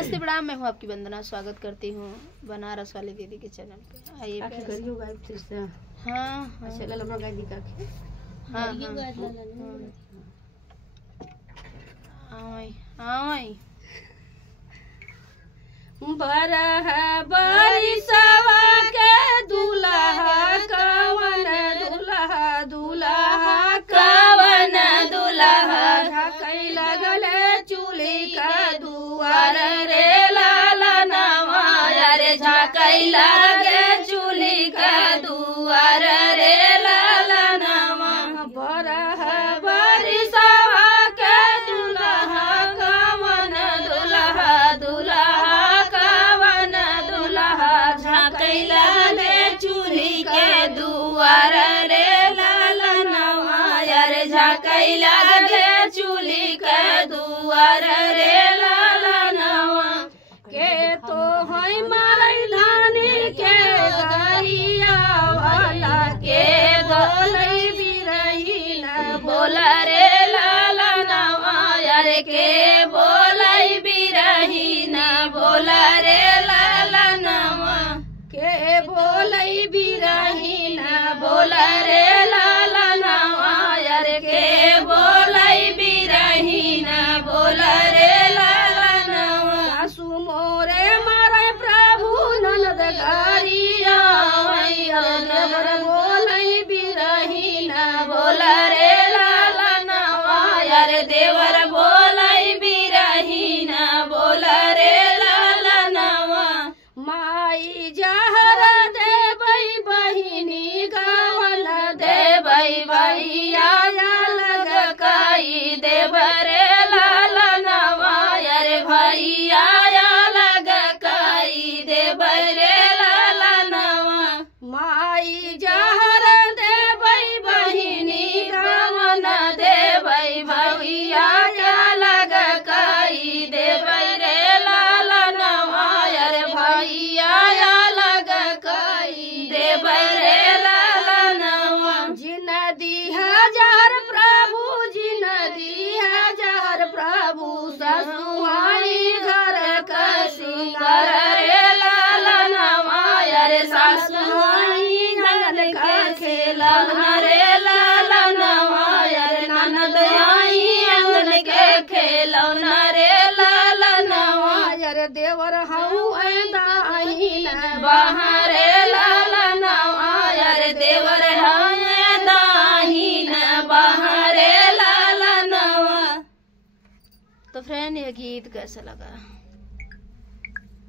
नमस्ते प्रणाम, मैं हूँ आपकी वंदना। स्वागत करती हूँ बनारस वाली दीदी के चैनल पे। आइए हाँ बरह बरिसवा के दुल्हा कवन दुल्हा दुल्हा कवन दुल्हा ढकई लगल चूल्ही का दुआर रे लाला नवा रे झकई लगे चूल्ही का दुआर रे लाला नवा बरह बरिसवा के दुल्हा कवन दुल्हा दुल्हा कवन दुल्हा झकई लगे चूल्ही के दुआर रे लाला नवा रे झकई लगे चूल्ही के दुआर रे लाला नवा के तो है मारई धानी के गरिया वाला के गोलई बिरही न बोल रे लाला नवा रे के बोलई बिरही न बोल रे लाला नवा के बोलई बिरही न बोल रे लाला नवा रे के बोलई बिरही न बोल रे लाला नवा सासु मोरे मारे प्रभु ननद गरिया देवर बोलई बिरही न बोल रे लाला नवा रे देवर बोलई बिरही न बोल रे लाला नवा माई जहर देवई बहिनी गवन देवई भैया लग कई देवरे लाला नवा रे भैया लग कई देवरे लाला नवा माई जहर देवई बहिनी गवन देवई भैया लग कई देवरे लाला नवा रे भैया लग कई देवरे लाला नवा जिन हजार प्रभु जिन हजार प्रभु ससुहाई घर का सिंगार रे लाला नवा रे ससुहाई घर का खेलौना रे लाला नवा रे ननद आई आंगन के खेलौना रे लाला नवा रे देवर हऊ दाही न बहारे लाला नवा रे देवर हऊ दाही न बहारे लाला नवा। तो फ्रेंड, यह गीत कैसा लगा?